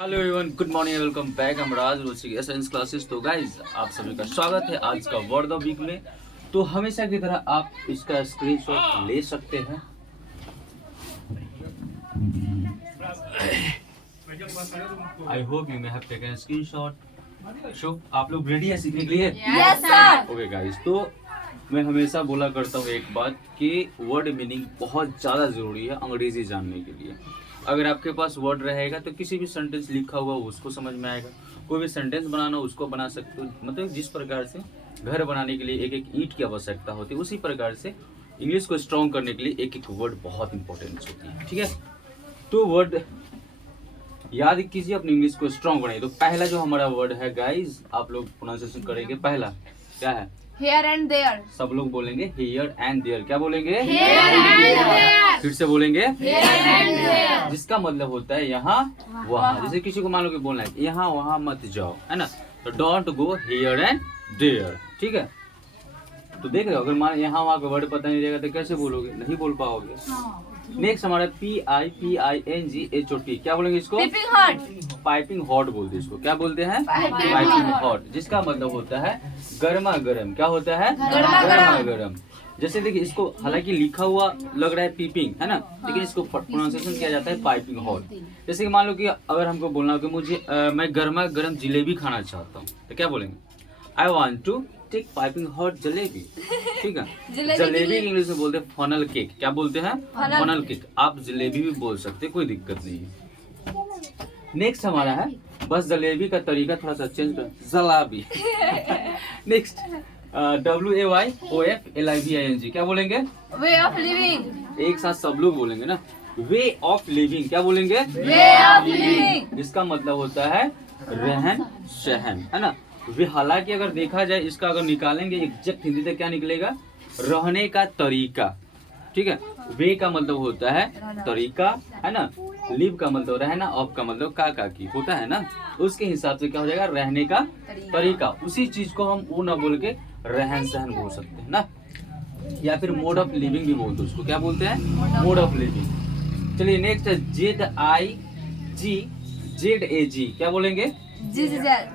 Hello everyone, good morning, welcome back. हम राज Rossi science classes. तो guys आप सभी का स्वागत है आज का वर्ड ऑफ वीक में। तो हमेशा की तरह आप इसका स्क्रीनशॉट ले सकते हैं। I hope you may have taken screenshot. Show आप लोग रेडी है सीखने के लिए? Yes sir. ओके गाइज, तो मैं हमेशा बोला करता हूँ एक बात कि वर्ड मीनिंग बहुत ज़्यादा ज़रूरी है अंग्रेजी जानने के लिए। अगर आपके पास वर्ड रहेगा तो किसी भी सेंटेंस लिखा हुआ उसको समझ में आएगा। कोई भी सेंटेंस बनाना उसको बना सकते हो। मतलब जिस प्रकार से घर बनाने के लिए एक एक ईंट की आवश्यकता होती है, उसी प्रकार से इंग्लिश को स्ट्रॉन्ग करने के लिए एक एक वर्ड बहुत इंपॉर्टेंट होती है। ठीक है, तो वर्ड याद कीजिए, अपनी इंग्लिश को स्ट्रॉन्ग बनाइए। तो पहला जो हमारा वर्ड है गाइज, आप लोग प्रोनाउंसिएशन करेंगे। पहला क्या है? Here and there. सब लोग बोलेंगे हियर एंड देयर। क्या बोलेंगे? Here and there. फिर से बोलेंगे हेयर एंड देयर। जिसका मतलब होता है यहाँ वहाँ। जैसे किसी को मान लो कि बोलना है यहाँ वहाँ मत जाओ, है ना, तो don't go here and there. ठीक है, तो देख रहे हो, अगर मान यहाँ वहाँ का वर्ड पता नहीं रहेगा तो कैसे बोलोगे? नहीं बोल पाओगे। नेक्स्ट हमारा PIPINGHOT। क्या बोलेंगे इसको? Peeping hot. पाइपिंग हॉट बोलते हैं इसको। क्या बोलते हैं? Piping piping hot। हॉट, जिसका मतलब होता है गर्मा गर्म। क्या होता है? गर्मा गर्म। गर्म। जैसे देखिए, इसको हालांकि लिखा हुआ लग रहा है पीपिंग, है ना, लेकिन इसको प्रोनाउंसिएशन किया जाता है पाइपिंग हॉट। जैसे कि मान लो कि अगर हमको बोलना हो कि मुझे मैं गर्मा गर्म जलेबी खाना चाहता हूँ, तो क्या बोलेंगे? I want to take piping hot jalebi. ठीक है, जलेबी इंग्लिश में बोलते हैं फनल केक। क्या बोलते हैं? Funnel cake. आप जलेबी भी बोल सकते हैं, कोई दिक्कत नहीं है। नेक्स्ट हमारा है, बस जलेबी का तरीका थोड़ा सा चेंज कर, जलाबी। Next WAYOFLIVING। क्या बोलेंगे? Way of living. एक साथ सब लोग बोलेंगे ना, वे ऑफ लिविंग। क्या बोलेंगे? Way of living. इसका मतलब होता है रहन सहन, है ना। वे हालांकि अगर देखा जाए, इसका अगर निकालेंगे एग्जैक्ट हिंदी से क्या निकलेगा? रहने का तरीका। ठीक है, वे का मतलब होता है तरीका, है ना। लिव का मतलब रहना, ऑफ का मतलब का की होता है ना। उसके हिसाब से क्या हो जाएगा? रहने का तरीका। उसी चीज को हम वो ना बोल के रहन सहन बोल सकते हैं ना, या फिर मोड ऑफ लिविंग भी बोलते हैं उसको। क्या बोलते हैं? Mode of living. चलिए नेक्स्ट है ZIGZAG। क्या बोलेंगे? जिगजैग।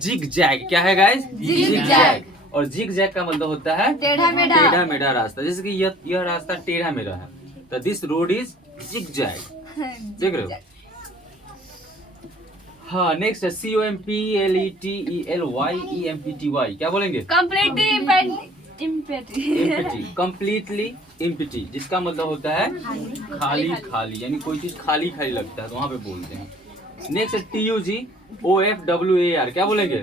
Zigzag. क्या है गाइस? Zigzag. और जिग जैग का मतलब होता है टेढ़ा मेढ़ा। टेढ़ा मेढ़ा रास्ता। जैसे कि यह रास्ता टेढ़ा मेढ़ा है, तो this road is zigzag. देख रहे हो? हाँ, नेक्स्ट है COMPLETELYEMPTY। क्या बोलेंगे? Completely empty. कंप्लीटली इम्पिटी, जिसका मतलब होता है खाली खाली, यानी कोई चीज खाली खाली लगता है तो वहाँ पे बोलते हैं। नेक्स्ट है TUGOFWAR। क्या बोलेंगे?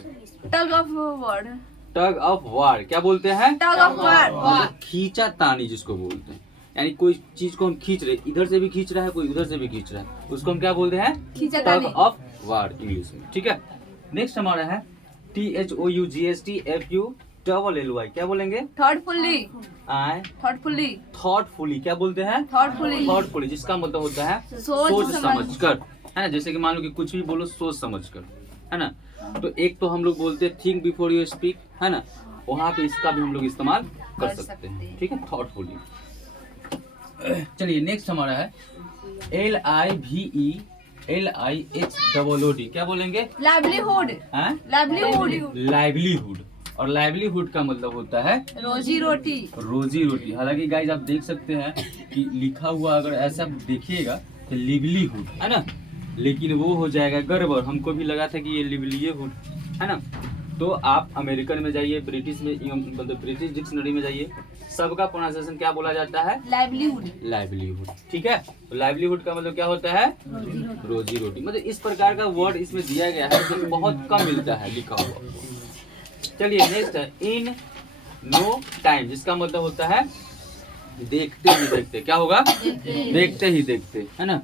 Tug of word. Tug of war. क्या बोलते हैं? Tug of word. मतलब खींचा तानी जिसको बोलते हैं, यानी कोई चीज को हम खींच रहे, इधर से भी खींच रहा है, कोई उधर से भी खींच रहा है, उसको हम क्या बोलते हैं? खींचातानी। टग ऑफ वार इंग्लिश में। ठीक है, नेक्स्ट हमारा है THOUGHTFULLY। क्या बोलेंगे? थॉटफुली। आए थॉटफुली। थॉटफुली। क्या बोलते हैं? थॉटफुली। थॉटफुली, जिसका मतलब होता है सोच समझकर, है ना। जैसे कि मान लो कि कुछ भी बोलो सोच समझकर, है ना। तो एक तो हम लोग बोलते हैं थिंक बिफोर यू स्पीक, है ना, वहाँ पे इसका भी हम लोग इस्तेमाल कर सकते हैं। ठीक है, थॉटफुली। चलिए नेक्स्ट हमारा है LIVELIHOOD। क्या बोलेंगे? लाइवलीहुड। लाइवलीहुड। लाइवलीहुड। और लाइवलीहुड का मतलब होता है रोजी रोटी। रोजी रोटी। हालांकि गाइज आप देख सकते हैं कि लिखा हुआ अगर ऐसा देखिएगा तो लिवलीहुड, है ना, लेकिन वो हो जाएगा गड़बड़। हमको भी लगा था कि ये लिवलीहुड, है ना। तो आप अमेरिकन में जाइए, ब्रिटिश में, मतलब ब्रिटिश डिक्शनरी में जाइए, सबका प्रोनाउंसिएशन क्या बोला जाता है? लाइवलीहुड। लाइवलीहुड। ठीक है, तो लाइवलीहुड का मतलब क्या होता है? रोजी रोटी। मतलब इस प्रकार का वर्ड इसमें दिया गया है जो बहुत कम मिलता है लिखा हुआ। चलिए नेक्स्ट है इन नो टाइम, जिसका मतलब होता है देखते ही देखते। क्या होगा? देखते ही देखते, है ना।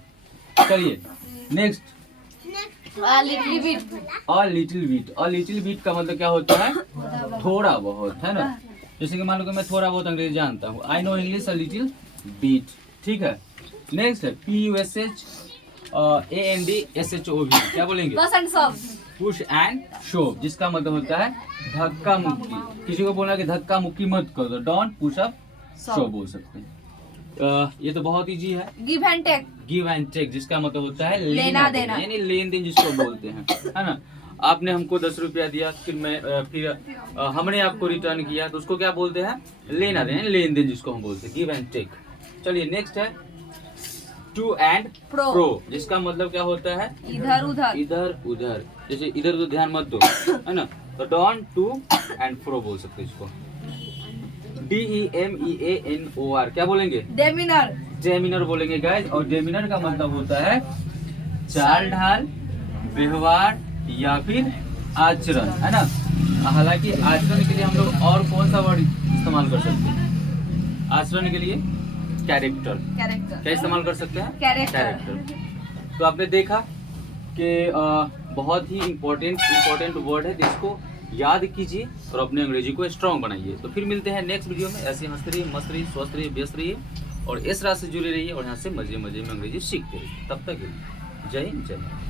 चलिए next little bit. Little bit. Little bit का मतलब क्या होता है? थोड़ा बहुत, है ना। जैसे कि मान लो कि मैं थोड़ा बहुत अंग्रेजी जानता हूँ, I know English a little bit. ठीक है, नेक्स्ट है PUSHANDSHOV। क्या बोलेंगे? बस एंड सब। पुश एंड शोव, जिसका मतलब होता है धक्का मुक्की। किसी को बोलना कि धक्का मुक्की मत करो, डोंट पुश अप शो बोल सकते हैं। ये तो बहुत इजी है। Give and take. Give and take, जिसका मतलब होता है लेना देना। यानी लेन देन जिसको बोलते हैं, है ना। आपने हमको 10 रुपया दिया, फिर हमने आपको रिटर्न किया, तो उसको क्या बोलते हैं? लेना देना, लेन देन जिसको हम बोलते हैं, गिव एंड टेक। चलिए नेक्स्ट है टू एंड Pro। प्रो, जिसका मतलब क्या होता है? इधर उधर। इधर उधर, जैसे इधर तो ध्यान मत दो, है ना, तो डॉन टू एंड फ्रो बोल सकते हैं इसको। DEMEANOR क्या बोलेंगे? डेमिनर। डेमिनर बोलेंगे गाइस, और डेमिनर का मतलब होता है चाल ढाल, व्यवहार या फिर आचरण, है ना। हालांकि आचरण के लिए हम लोग और कौन सा वर्ड इस्तेमाल कर सकते हैं? आचरण के लिए कैरेक्टर। कैरेक्टर। क्या इस्तेमाल कर सकते हैं? कैरेक्टर। तो आपने देखा कि बहुत ही इम्पोर्टेंट वर्ड है, जिसको याद कीजिए और अपने अंग्रेजी को स्ट्रांग बनाइए। तो फिर मिलते हैं नेक्स्ट वीडियो में। ऐसे हंसते रहिए, मस्त रहिए, स्वस्थ रहिए, व्यस्त रहिए और इस रात से जुड़े रहिए और यहाँ से मजे मजे में अंग्रेजी सीखते रहिए। तब तक जय हिंद, जय भारत।